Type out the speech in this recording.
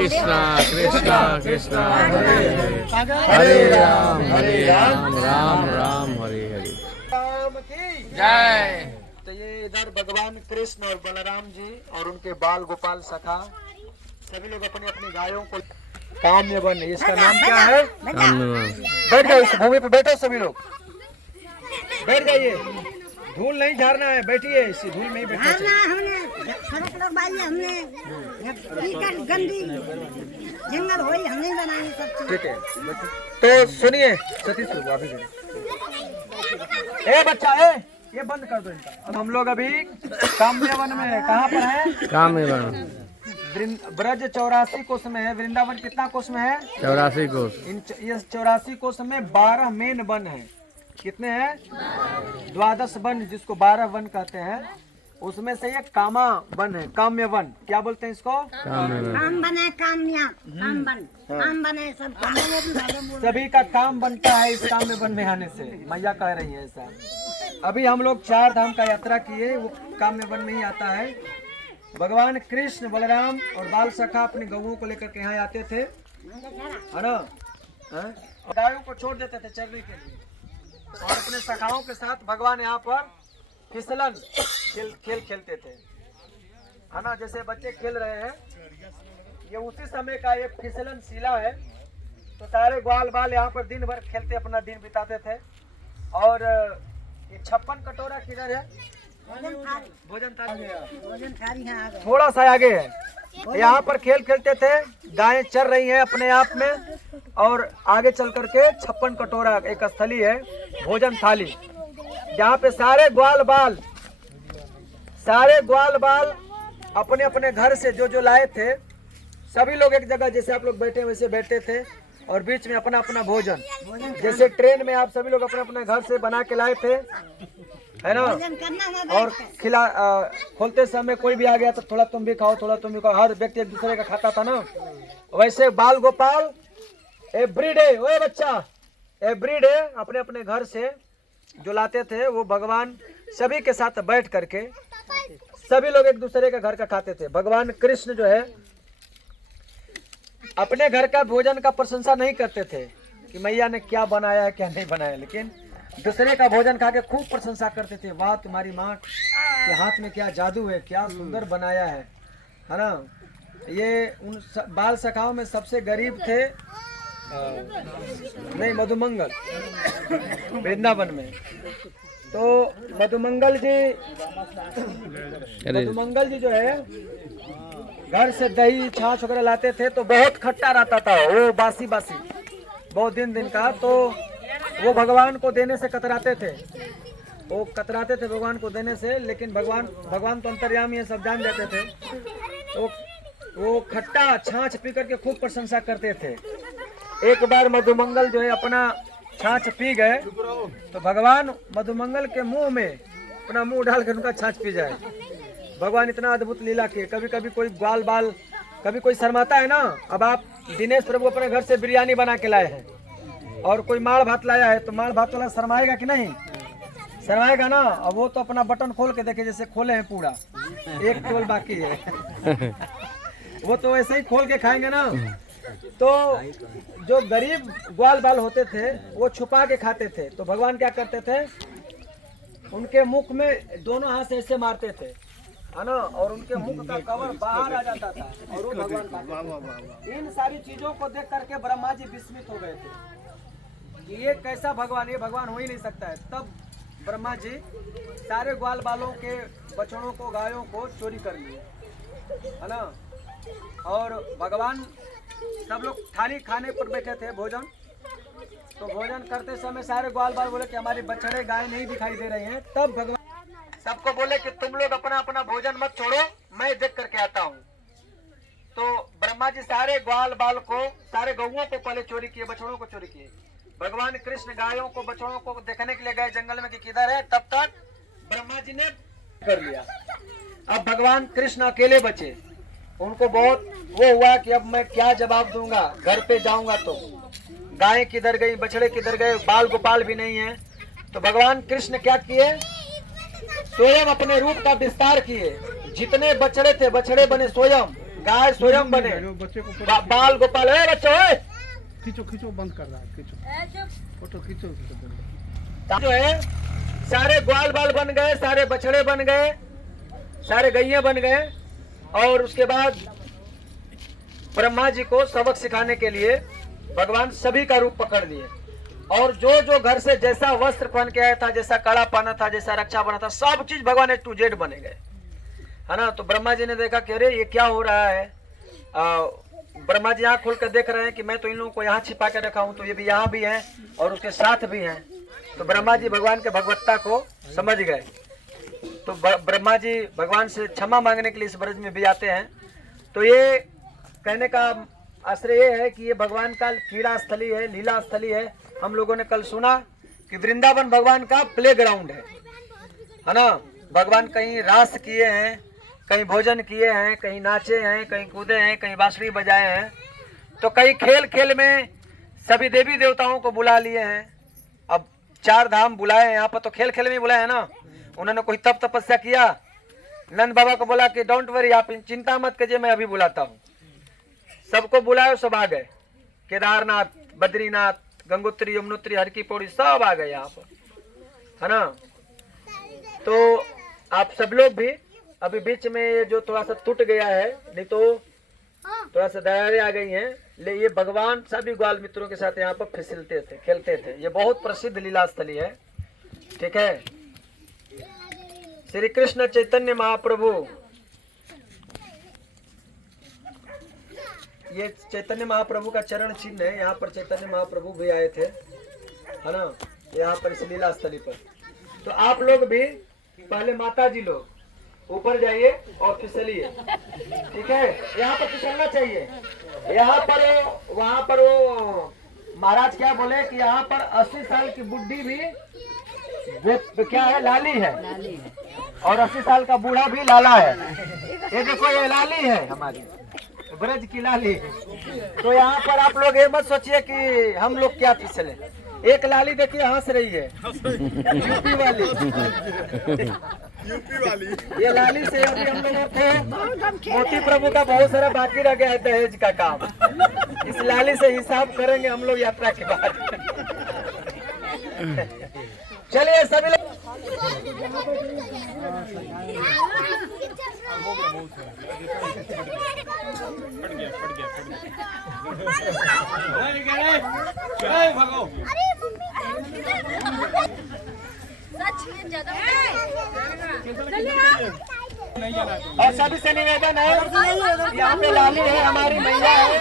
कृष्णा कृष्णा कृष्णा हरे हरे हरे राम राम राम हरे हरे। राम की जय। तो ये इधर भगवान कृष्ण और बलराम जी और उनके बाल गोपाल सखा सभी लोग अपनी अपनी गायों को काम्य बन, इसका नाम क्या है? बैठ जाओ, इस भूमि पे बैठो सभी लोग, बैठ जाइए, धूल नहीं झाड़ना है, बैठिए, इसी धूल में ही बैठना चाहिए। गंदी जंगल होई हमने बनाई सब चीज। ठीक है, तो सुनिए सतीश अभी ए बच्चा ये बंद कर दो इनका। अब हम लोग अभी काम्य वन में है, कहाँ पर है? काम्य वन ब्रज 84 कोष में है, वृंदावन कितना कोष में है? 84 कोष। ये 84 कोष में 12 मेन वन है। कितने हैं? 12 वन, जिसको 12 वन कहते हैं। उसमें से ये कामा वन है, काम्य वन। क्या बोलते हैं इसको? काम्य वन। काम बने कामया, काम बने सब काम। सभी का काम बनता है इस काम्य वन में आने से, मैया कह रही है ऐसा। अभी हम लोग 4 धाम का यात्रा किए, वो काम्य वन में ही आता है। भगवान कृष्ण बलराम और बाल सखा अपनी गौओं को लेकर के यहाँ आते थे, है ना? गायों को छोड़ देते थे चरने के लिए, और अपने सखाओं के साथ भगवान यहाँ पर फिसलन खेल खेलते थे, है ना? जैसे बच्चे खेल रहे हैं, ये उसी समय का ये फिसलन शिला है। तो सारे ग्वाल बाल यहाँ पर दिन भर खेलते अपना दिन बिताते थे। और ये 56 कटोरा किधर है? भोजन थाली है आगे। थोड़ा सा आगे है। यहाँ पर खेल खेलते थे, गायें चर रही हैं अपने आप में, और आगे चल करके 56 कटोरा एक स्थली है, भोजन थाली, जहाँ पे सारे ग्वाल बाल अपने अपने घर से जो लाए थे, सभी लोग एक जगह जैसे आप लोग बैठे वैसे बैठते थे, और बीच में अपना अपना भोजन, जैसे ट्रेन में आप सभी लोग अपने अपने घर से बना के लाए थे, है ना? और खोलते समय कोई भी आ गया तो थोड़ा तुम भी खाओ, थोड़ा तुम भी खाओ, हर व्यक्ति एक दूसरे का खाता था ना। वैसे बाल गोपाल एवरीडे, ओए बच्चा, एवरीडे अपने अपने घर से जो लाते थे, वो भगवान सभी के साथ बैठ करके सभी लोग एक दूसरे के घर का खाते थे। भगवान कृष्ण जो है अपने घर का भोजन का प्रशंसा नहीं करते थे कि मैया ने क्या बनाया है क्या नहीं बनाया, लेकिन दूसरे का भोजन खा के खूब प्रशंसा करते थे। वाह, तुम्हारी माँ के हाथ में क्या जादू है, क्या सुंदर बनाया है ना? ये उन बाल सखाओं में सबसे गरीब थे, नहीं, मधुमंगल वृंदावन में। तो मधुमंगल जी जो है घर से दही छाछ वगैरह लाते थे, तो बहुत खट्टा रहता था वो, बासी बहुत दिन का। तो वो भगवान को देने से कतराते थे, भगवान को देने से, लेकिन भगवान तो अंतर्यामी है, सब जान जाते थे। तो वो खट्टा छाछ पी करके खूब प्रशंसा करते थे। एक बार मधुमंगल जो है अपना छाछ पी गए, तो भगवान मधुमंगल के मुंह में अपना मुंह डाल कर उनका छाछ पी जाए। भगवान इतना अद्भुत लीला किए। कभी कभी कोई ग्वाल बाल, कभी कोई शर्माता है ना। अब आप दिनेश प्रभु अपने घर से बिरयानी बना के लाए हैं, और कोई माड़ भात लाया है, तो माड़ भात वाला शर्माएगा कि नहीं? शर्माएगा ना। अब वो तो अपना बटन खोल के देखे, जैसे खोले हैं पूरा, एक केवल बाकी है वो तो ऐसे ही खोल के खाएंगे ना। तो जो गरीब ग्वाल बाल होते थे वो छुपा के खाते थे। तो भगवान क्या करते थे, उनके मुख में दोनों हाथ से ऐसे मारते थे, है ना, और उनके मुख का कवर बाहर आ जाता था, और वो भगवान खाते थे। इन सारी चीजों को देख करके ब्रह्मा जी विस्मित हो गए थे कि ये कैसा भगवान, ये भगवान हो ही नहीं सकता है। तब ब्रह्मा जी सारे ग्वाल बालों के बछड़ों को, गायों को चोरी कर लिए, है ना। और भगवान, सब लोग थाली खाने पर बैठे थे भोजन, तो भोजन करते समय सारे ग्वाल बाल बोले कि हमारे बछड़े गाय नहीं दिखाई दे रहे हैं। तब भगवान सबको बोले कि तुम लोग अपना अपना भोजन मत छोड़ो, मैं देख करके आता हूँ। तो ब्रह्मा जी सारे ग्वाल बाल को, सारे गौओं को पहले चोरी किए, बछड़ों को चोरी किए। भगवान कृष्ण गायों को, बछड़ों को देखने के लिए गए जंगल में कि किधर है, तब तक ब्रह्मा जी ने कर लिया। अब भगवान कृष्ण अकेले बचे। उनको बहुत वो हुआ कि अब मैं क्या जवाब दूंगा, घर पे जाऊंगा तो गाय किधर गई, बछड़े किधर गए, बाल गोपाल भी नहीं है। तो भगवान कृष्ण क्या किए, स्वयं अपने रूप का विस्तार किए। जितने बछड़े थे बछड़े बने स्वयं, गाय स्वयं बने, बच्चे को बाल गोपाल है बच्चों है खींचो खींचो, बंद कर रहा है, खींचो फोटो खींचो। जो है सारे ग्वाल बाल बन गए, सारे बछड़े बन गए, सारे गैये बन गए। और उसके बाद ब्रह्मा जी को सबक सिखाने के लिए भगवान सभी का रूप पकड़ लिए, और जो जो घर से जैसा वस्त्र पहन के आया था, जैसा कड़ा पहना था, जैसा रक्षा बना था, सब चीज भगवान A to Z बने गए, है ना। तो ब्रह्मा जी ने देखा कि अरे ये क्या हो रहा है। ब्रह्मा जी आँख खोल कर देख रहे हैं कि मैं तो इन लोगों को यहाँ छिपा के रखा हूँ, तो ये भी यहाँ भी हैं और उसके साथ भी हैं। तो ब्रह्मा जी भगवान के भगवत्ता को समझ गए। तो ब्रह्मा जी भगवान से क्षमा मांगने के लिए इस ब्रज में भी आते हैं। तो ये कहने का आश्रय ये है कि ये भगवान का क्रीड़ा स्थली है, लीला स्थली है। हम लोगों ने कल सुना कि वृंदावन भगवान का प्ले ग्राउंड है ना। भगवान कहीं रास किए हैं, कहीं भोजन किए हैं, कहीं नाचे हैं, कहीं कूदे हैं, कहीं बांसुरी बजाए हैं, तो कई खेल खेल में सभी देवी देवताओं को बुला लिए हैं। अब 4 धाम बुलाए हैं यहाँ पर, तो खेल खेल में बुलाए हैं ना। उन्होंने कोई तप तपस्या किया, नंद बाबा को बोला कि डोंट वरी, आप चिंता मत कीजिए, मैं अभी बुलाता हूँ। सबको बुलाए, सब आ गए। केदारनाथ, बद्रीनाथ, गंगोत्री, यमुनोत्री, हर की पौड़ी सब आ गए यहाँ पर, है ना। तो आप सब लोग भी अभी बीच में ये जो थोड़ा सा टूट गया है, नहीं तो थोड़ा सा दरारें आ गई हैं, ले ये भगवान सभी ग्वाल मित्रों के साथ यहाँ पर फिसलते थे, खेलते थे। ये बहुत प्रसिद्ध लीला स्थली है, ठीक है। श्री कृष्ण चैतन्य महाप्रभु, ये चैतन्य महाप्रभु का चरण चिन्ह है। यहाँ पर चैतन्य महाप्रभु भी आए थे, है ना, यहाँ पर इस लीला स्थली पर। तो आप लोग भी पहले माता जी लोग ऊपर जाइए और फिसलिए, ठीक है। यहाँ पर फिसलना चाहिए। यहाँ पर वहाँ पर वो महाराज क्या बोले कि यहाँ पर 80 साल की बुढ़ी भी वो क्या है, लाली है, और 80 साल का बूढ़ा भी लाला है। ये देखो, ये लाली है, हमारी ब्रज की लाली। तो यहाँ पर आप लोग ये मत सोचिए कि हम लोग क्या फिसले। एक लाली देखिए हंस रही है, यूपी वाली। ये लाली से अभी हम लोगों को मोती प्रभु का बहुत सारा बाकी रह गया है, दहेज का काम। इस लाली से हिसाब करेंगे हम लोग यात्रा के बाद। चलिए सभी लोग और सभी से निवेदन है, यहाँ पे लाली है, हमारी मैया है।